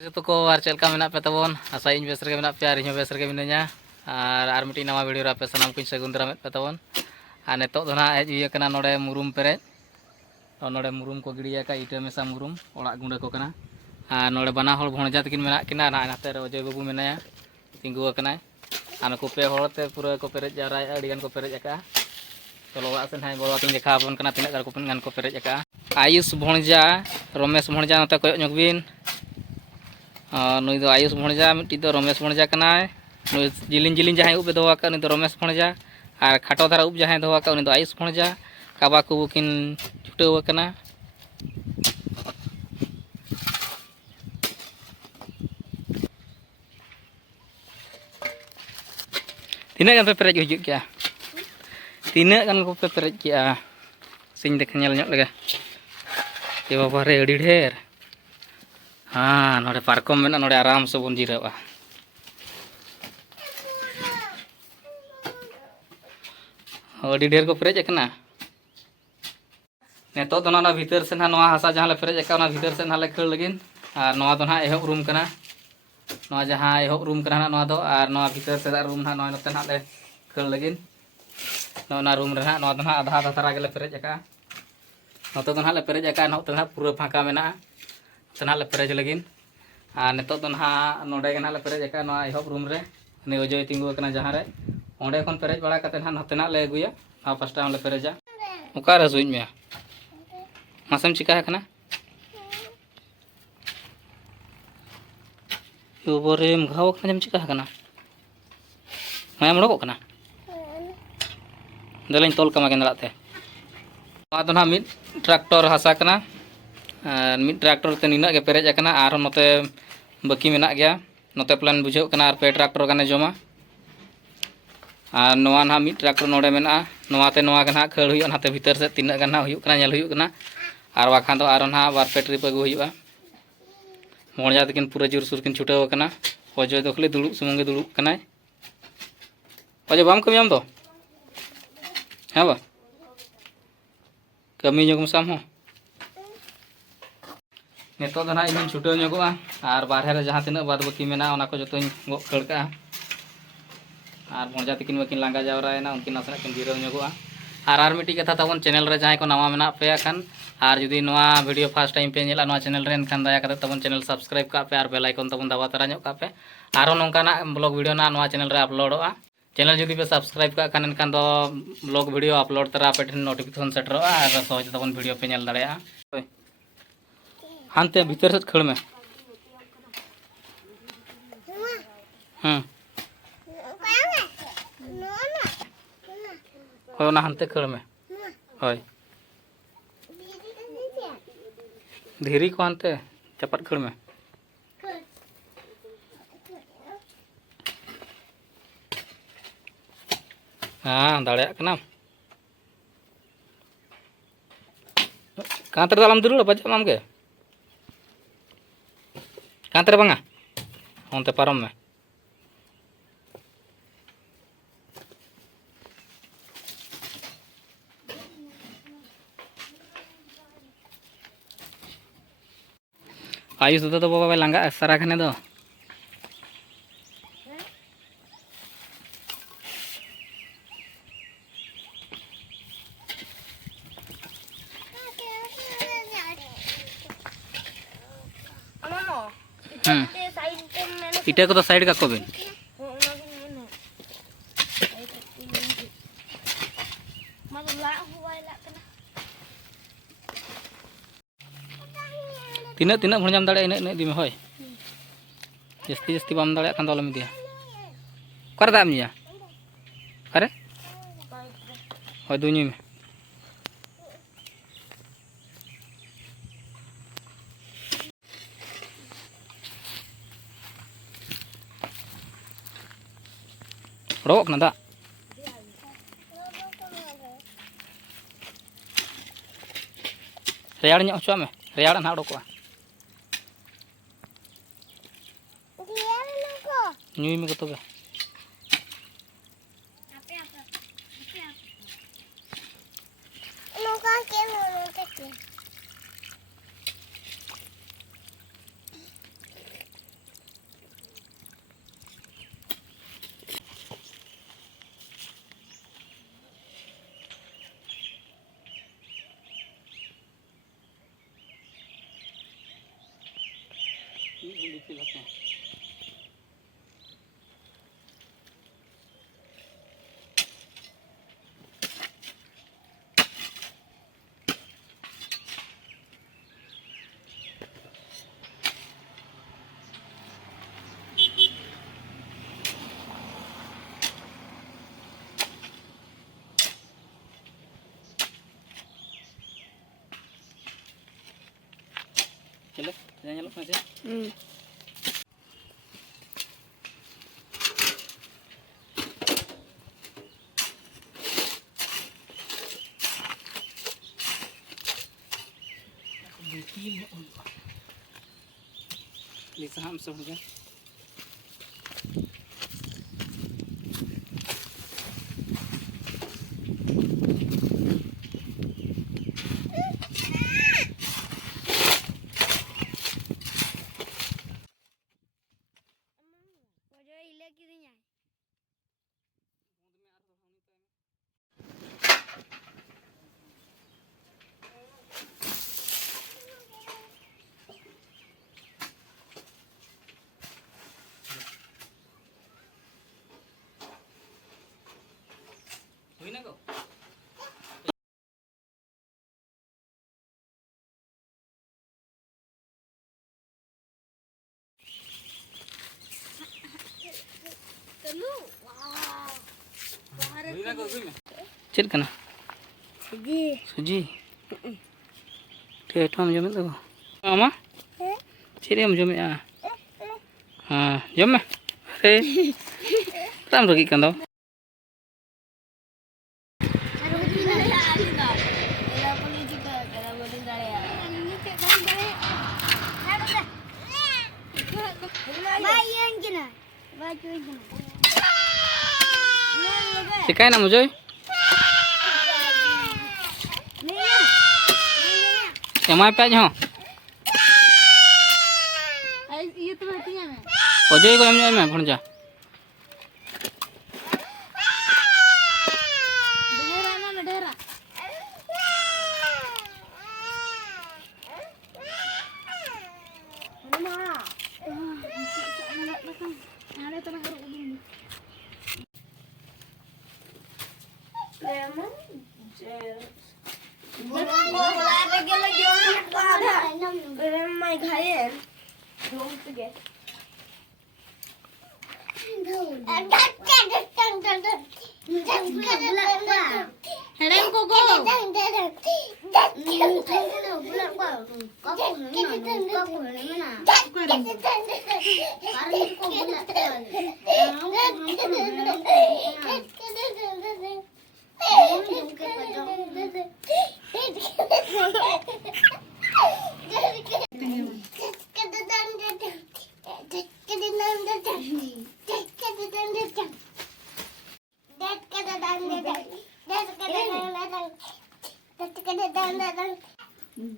तो को आर चलका मेना पे तबन आशा इन बेस रगे मेना पे आर इᱧ बेस रगे मिनाña आर मिटी नवा वीडियो रे पे सनाम कुछ सगुन दाराम पे तबन आ नेतो दो ना हेज हुई कना नोडे मुरुम पेरेज नोडे मुरुम को गिडिया का इटा मेसा मुरुम ओड़ा गुंडा को कना आ नोडे बना हल भणजा तकिन मेना किना ना नाते रे अजय बाबू मेनाया तिंगु कना आन को पे होते पूरा को पेरेज जाराय अडिगन को पेरेज अका चलो वा सेन हाय बोला तिन देखा बन कना तिना को गन को पेरेज अका आयुष भणजा रमेश भणजा नते कोय ñogबिन नुई दो आयुष भणजा मिट्टी दो रमेश भणजा कनाय नुई जिलिन जिलिन जहां उब दो का नुई दो रमेश भणजा और खाटो धारा उब जहां दो का उनी दो आयुष भणजा काबा को किन छुटाव कना तीना गन पे पेरेज हिजुग क्या तीना गन को पे पेरेज किया सिंह देख नेल ñok लगे ये बाबा रे अड़ी ढेर हाँ नोड़े पार्कम में नोड़े आराम से बन जिरावा अड़ी ढेर को पेरेज अकना नेतो दो ना भीतर से ना हासा जहां ले पेरेज अका ना भीतर से ना ले खेल लगिन और नवा दो ना एहब रूम कना नवा जहां एहब रूम कना नवा दो और नवा भीतर से रूम ना नवा नते ना ले खेल लगिन नवा रूम रे ना नवा दो ना आधा आधा तारा गेले पेरेज अका नतो दो ना ले पेरेज अका नतो ना पूरा फाका मेना तना ले पेरेज लगिन आ नेतो दो ना नोडे गना ले पेरेज अका नवा एहब रूम रे ने अजय तिंगु कना जहां रे ओंडे खन पेरेज बड़ा कते ना नते ना ले गुया आ पास्टा ले पेरेजा ओका रे सुइन में मासम चिका कना योबरे मघाव कना जम चिका कना मैं मड़ो कना दलेन तोल कमा गेंदलाते आ दो ना मिड ट्रैक्टर हासा कना मिड ट्रैक्टर ते निना के पेरेज अकना आर नते बाकी मेना गया नते प्लान बुझाव कना आर पे ट्रैक्टर गाने जमा और नवा ना मिड ट्रैक्टर नोडे मेना नवा ते नवा गना खेल हुई नाते भीतर से तीना गना हुई कना नेल हुई कना और वाखान दो आर ना बार पे ट्रिप अगु हुईवा मोजा तकिन पूरा जोर सुर किन छुटाव कना अजय दो खाली दुड़ुब सुमुंगे दुड़ुब कना अजय बाम कमियाम दो हाँ बा कमी जोग मसाम हो नेतो दो ना इन छुटाव ñogवा और बारहे रे जहां तिना बाद बाकी मेना ओना को जतोñ गो खड़ का और मोजा तकिन बकिन लांगा जावरायना उनकिन नासना किन जिराव ñogवा और मिट्टी कथा तबन चैनल रे जहां को नवा मेना पे खान और जुदी नवा वीडियो फर्स्ट टाइम पे नेला नवा चैनल रे एनखान दया करते तबन चैनल सब्सक्राइब का पे और बेल आइकन तबन दबा तरा ñok का पे आरो नोंकाना ब्लॉग वीडियो ना नवा चैनल रे अपलोडोआ चैनल जुदी पे सब्सक्राइब का खान एनखान दो ब्लॉग वीडियो अपलोड तरा पे ठन नोटिफिकेशन सेटरोआ और सहज तबन वीडियो पे नेल दाड़ेया हानते भीतर से खड़ में होय ना हानते खड़ में होय धीरी को हानते चपट खड़ में हाँ दाड़ेया कना कांतर दालम दुरुड़ बजा माम के कांतर बांगा ओंते पारम में आयुष तो बाबा लांगा सारा खाने दो इटा को तो साइड का कोबिन तीना तीना भणजाम दाड़े इन इन दिमे होय जस्ती जस्ती बाम दाड़े खान दलम दिया कर दाम निया अरे होय दुनी में रोक ना दा रेयाड़ ñok चुआ में रेयाड़ ना उडोकवा ñuy में को तबे चलो nyelok masih. Lisa ham sudah. Huwag na ko. Cil kana? Suji. Dia itu am jomit tu. Mama? Cil am jomit ah. Jom mah. Ram rugi kan tau. Sikai na mo Joy? Yang mai pet ho. ये तो रहती है मैं O Joy ko em phone ja. ढेरा ना ढेरा ada tanah baru ini lemon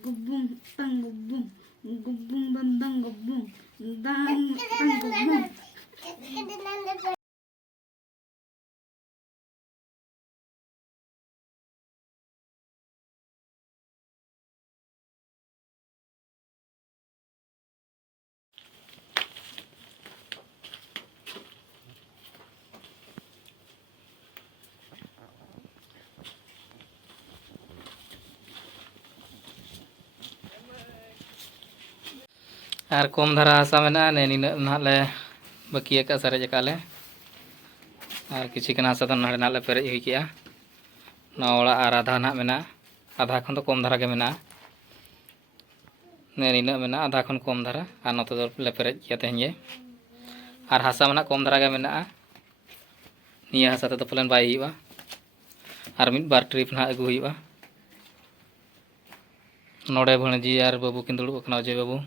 gubung tang gubung gubung bandang gubung dan tang gubung Ar kom dhara hasa mena ne nina nahak le bakia ka sarej ka le. Ar kichi kana hasa to nahak le perej hui kia. Na ola ar adha nahak mena. Adha khon to kom dhara ge mena. Ne nina mena adha khon kom dhara ar note do le perej kia tehn ge. Ar hasa mena kom dhara ge mena. Nia hasa to palen bai hiwa. Ar mid bar trip nahak agu hiwa. Node bhanji ar babu kin dulub kana Joy babu.